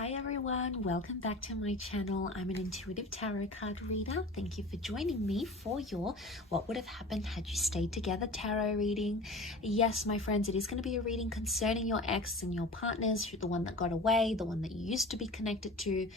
Hi everyone, welcome back to my channel. I'm an intuitive tarot card reader. Thank you for joining me for your What Would Have Happened Had You Stayed Together tarot reading. Yes, my friends, it is going to be a reading concerning your ex and your partners, the one that got away, the one that you used to be connected to,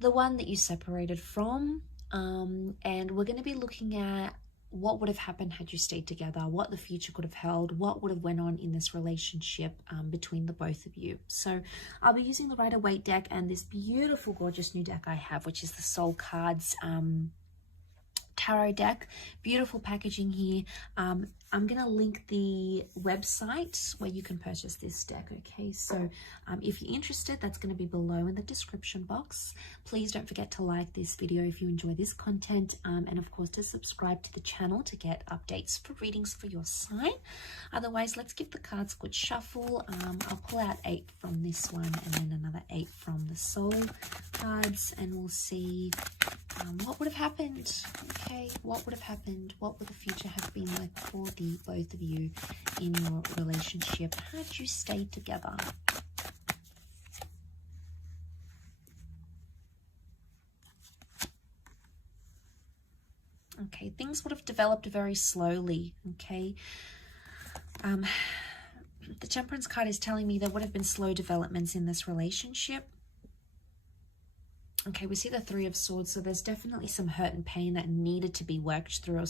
the one that you separated from. And we're going to be looking at what would have happened had you stayed together, what the future could have held, what would have went on in this relationship between the both of you. So I'll be using the Rider-Waite deck and this beautiful, gorgeous new deck I have, which is the Soul Cards tarot deck. Beautiful packaging here. I'm going to link the website where you can purchase this deck, okay? So if you're interested, that's going to be below in the description box. Please don't forget to like this video if you enjoy this content, and of course to subscribe to the channel to get updates for readings for your sign. Otherwise, let's give the cards a good shuffle. I'll pull out 8 from this one and then another 8 from the Soul cards, and we'll see what would have happened. Okay, what would have happened? What would the future have been like for the both of you in your relationship had you stayed together? Okay, things would have developed very slowly. Okay, the Temperance card is telling me there would have been slow developments in this relationship. Okay, we see the Three of Swords, so there's definitely some hurt and pain that needed to be worked through, or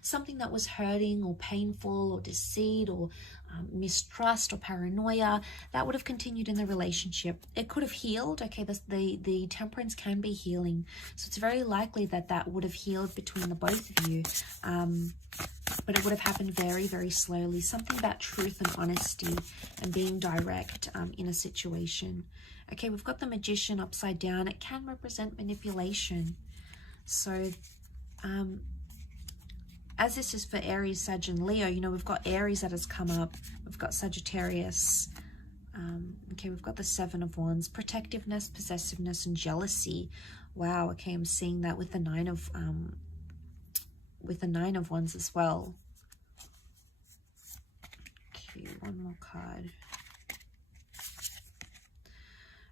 something that was hurting or painful or deceit or mistrust or paranoia that would have continued in the relationship. It could have healed. Okay, the Temperance can be healing, so it's very likely that that would have healed between the both of you, but it would have happened very, very slowly. Something about truth and honesty and being direct in a situation. Okay, we've got the Magician upside down. It can represent manipulation. So, as this is for Aries, Sag, and Leo, you know, we've got Aries that has come up. We've got Sagittarius. Okay, we've got the Seven of Wands. Protectiveness, possessiveness, and jealousy. Wow, okay, I'm seeing that with the Nine of Wands as well. Okay, one more card.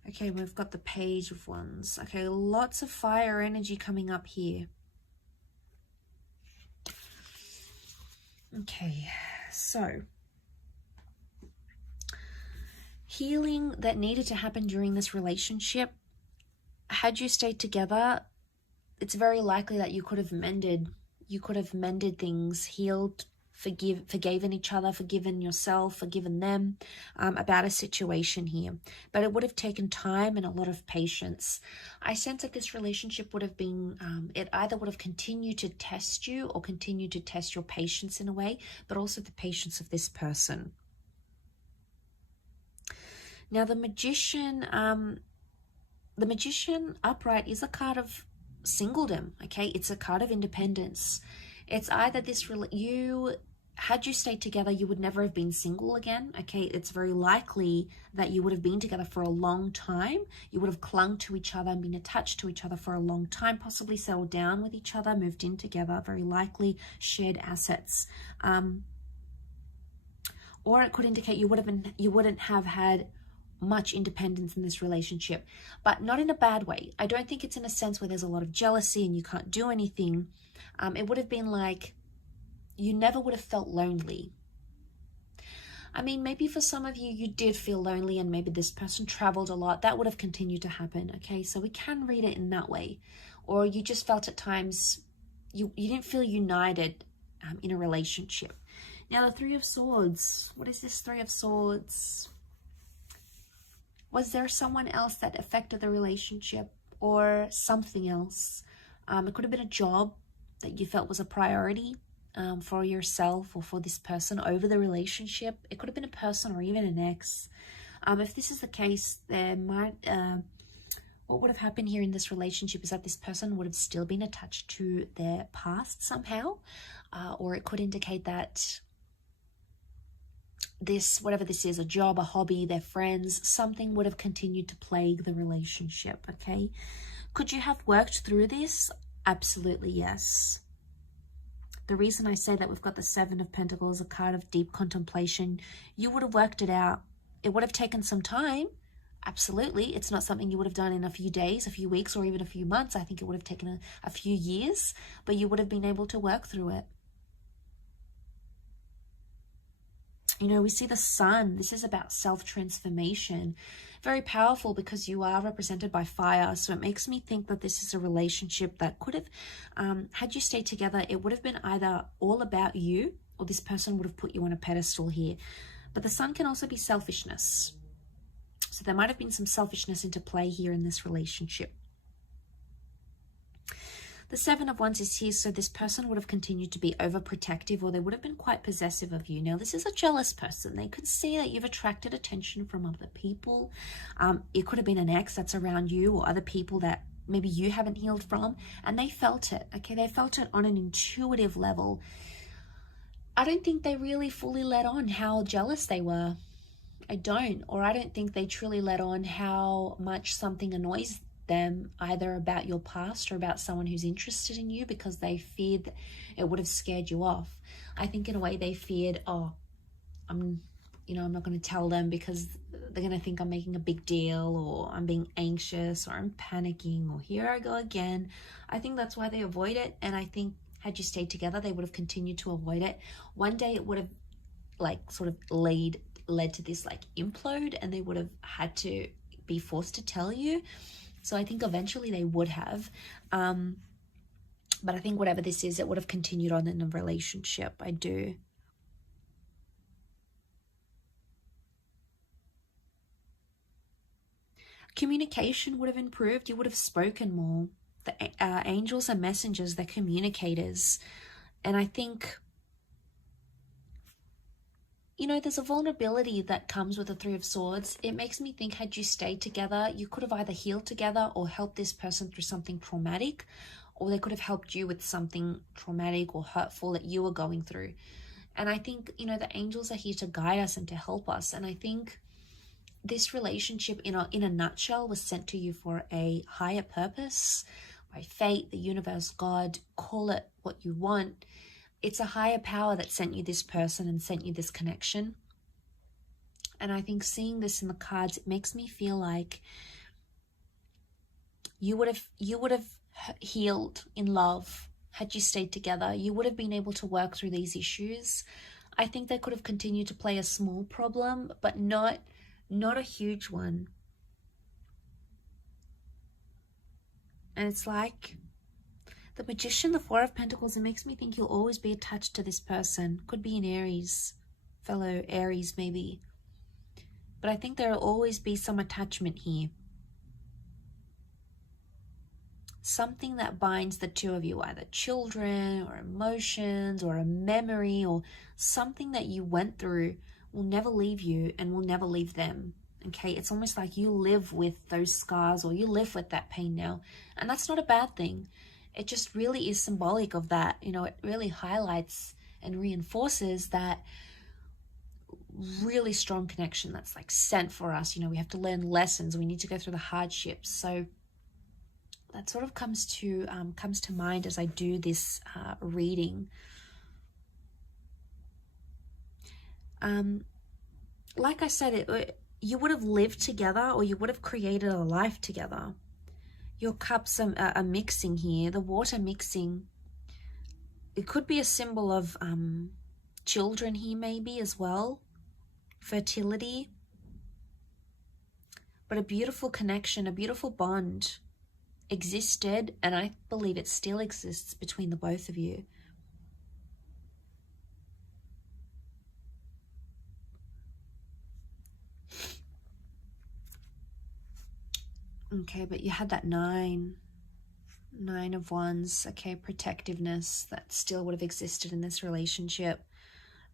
Okay, we've got the Page of Wands. Okay, lots of fire energy coming up here. Okay, so healing that needed to happen during this relationship. Had you stayed together, it's very likely that you could have mended things, healed, forgiven each other, forgiven yourself, forgiven them about a situation here. But it would have taken time and a lot of patience. I sense that this relationship would have been, it either would have continued to test you or continued to test your patience in a way, but also the patience of this person. Now the Magician upright is a card of singledom, okay? It's a card of independence. It's either had you stayed together, you would never have been single again, okay? It's very likely that you would have been together for a long time. You would have clung to each other and been attached to each other for a long time, possibly settled down with each other, moved in together, very likely shared assets. Or it could indicate you wouldn't have had much independence in this relationship, but not in a bad way. I don't think it's in a sense where there's a lot of jealousy and you can't do anything. It would have been like you never would have felt lonely. I mean, maybe for some of you, you did feel lonely and maybe this person traveled a lot. That would have continued to happen, okay? So we can read it in that way. Or you just felt at times you didn't feel united in a relationship. Now, the Three of Swords. What is this Three of Swords? Was there someone else that affected the relationship or something else? It could have been a job that you felt was a priority for yourself or for this person over the relationship. It could have been a person or even an ex. If this is the case, there might what would have happened here in this relationship is that this person would have still been attached to their past somehow, or it could indicate that whatever this is, a job, a hobby, their friends, something would have continued to plague the relationship, okay? Could you have worked through this? Absolutely, yes. The reason I say that we've got the Seven of Pentacles, a card of deep contemplation, you would have worked it out. It would have taken some time, Absolutely. It's not something you would have done in a few days, a few weeks, or even a few months. I think it would have taken a few years, but you would have been able to work through it. You know, we see the sun. This is about self-transformation. Very powerful because you are represented by fire. So it makes me think that this is a relationship that could have, had you stayed together, it would have been either all about you or this person would have put you on a pedestal here. But the sun can also be selfishness. So there might have been some selfishness into play here in this relationship. The Seven of Wands is here, so this person would have continued to be overprotective, or they would have been quite possessive of you. Now, this is a jealous person. They could see that you've attracted attention from other people. It could have been an ex that's around you or other people that maybe you haven't healed from, and they felt it, okay? They felt it on an intuitive level. I don't think they really fully let on how jealous they were. I don't think they truly let on how much something annoys them, either about your past or about someone who's interested in you, because they feared that it would have scared you off. I think in a way they feared, oh, I'm not going to tell them because they're going to think I'm making a big deal, or I'm being anxious, or I'm panicking, or here I go again. I think that's why they avoid it. And I think had you stayed together, they would have continued to avoid it. One day it would have like sort of led to this like implode, and they would have had to be forced to tell you. So I think eventually they would have. But I think whatever this is, it would have continued on in a relationship. I do. Communication would have improved. You would have spoken more. The angels are messengers. They're communicators. And I think, you know, there's a vulnerability that comes with the Three of Swords. It makes me think, had you stayed together, you could have either healed together or helped this person through something traumatic, or they could have helped you with something traumatic or hurtful that you were going through. And I think, you know, the angels are here to guide us and to help us. And I think this relationship in a nutshell was sent to you for a higher purpose, by fate, the universe, God, call it what you want. It's a higher power that sent you this person and sent you this connection. And I think seeing this in the cards, it makes me feel like you would have healed in love had you stayed together. You would have been able to work through these issues. I think they could have continued to play a small problem, but not a huge one. And it's like the Magician, the Four of Pentacles, it makes me think you'll always be attached to this person. Could be an Aries, fellow Aries maybe. But I think there will always be some attachment here. Something that binds the two of you, either children or emotions or a memory or something that you went through will never leave you and will never leave them. Okay, it's almost like you live with those scars, or you live with that pain now. And that's not a bad thing. It just really is symbolic of that. You know, it really highlights and reinforces that really strong connection that's like sent for us. You know, we have to learn lessons. We need to go through the hardships. So that sort of comes to mind as I do this reading. Like I said, you would have lived together, or you would have created a life together. Your cups are mixing here, the water mixing. It could be a symbol of children here maybe as well, fertility. But a beautiful connection, a beautiful bond existed, and I believe it still exists between the both of you. Okay, but you had that Nine of Wands, okay, protectiveness that still would have existed in this relationship.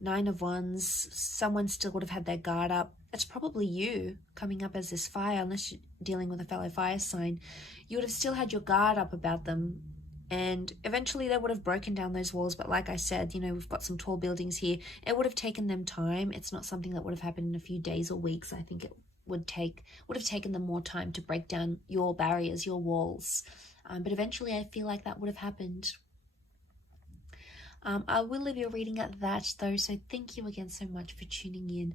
Nine of Wands, someone still would have had their guard up. It's probably you coming up as this fire, unless you're dealing with a fellow fire sign. You would have still had your guard up about them, and eventually they would have broken down those walls. But like I said, you know, we've got some tall buildings here. It would have taken them time. It's not something that would have happened in a few days or weeks. I think it would have taken them more time to break down your barriers, your walls. But eventually I feel like that would have happened. I will leave your reading at that though, so thank you again so much for tuning in.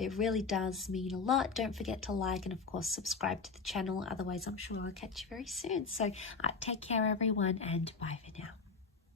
It really does mean a lot. Don't forget to like and of course subscribe to the channel, otherwise I'm sure I'll catch you very soon. So take care everyone, and bye for now.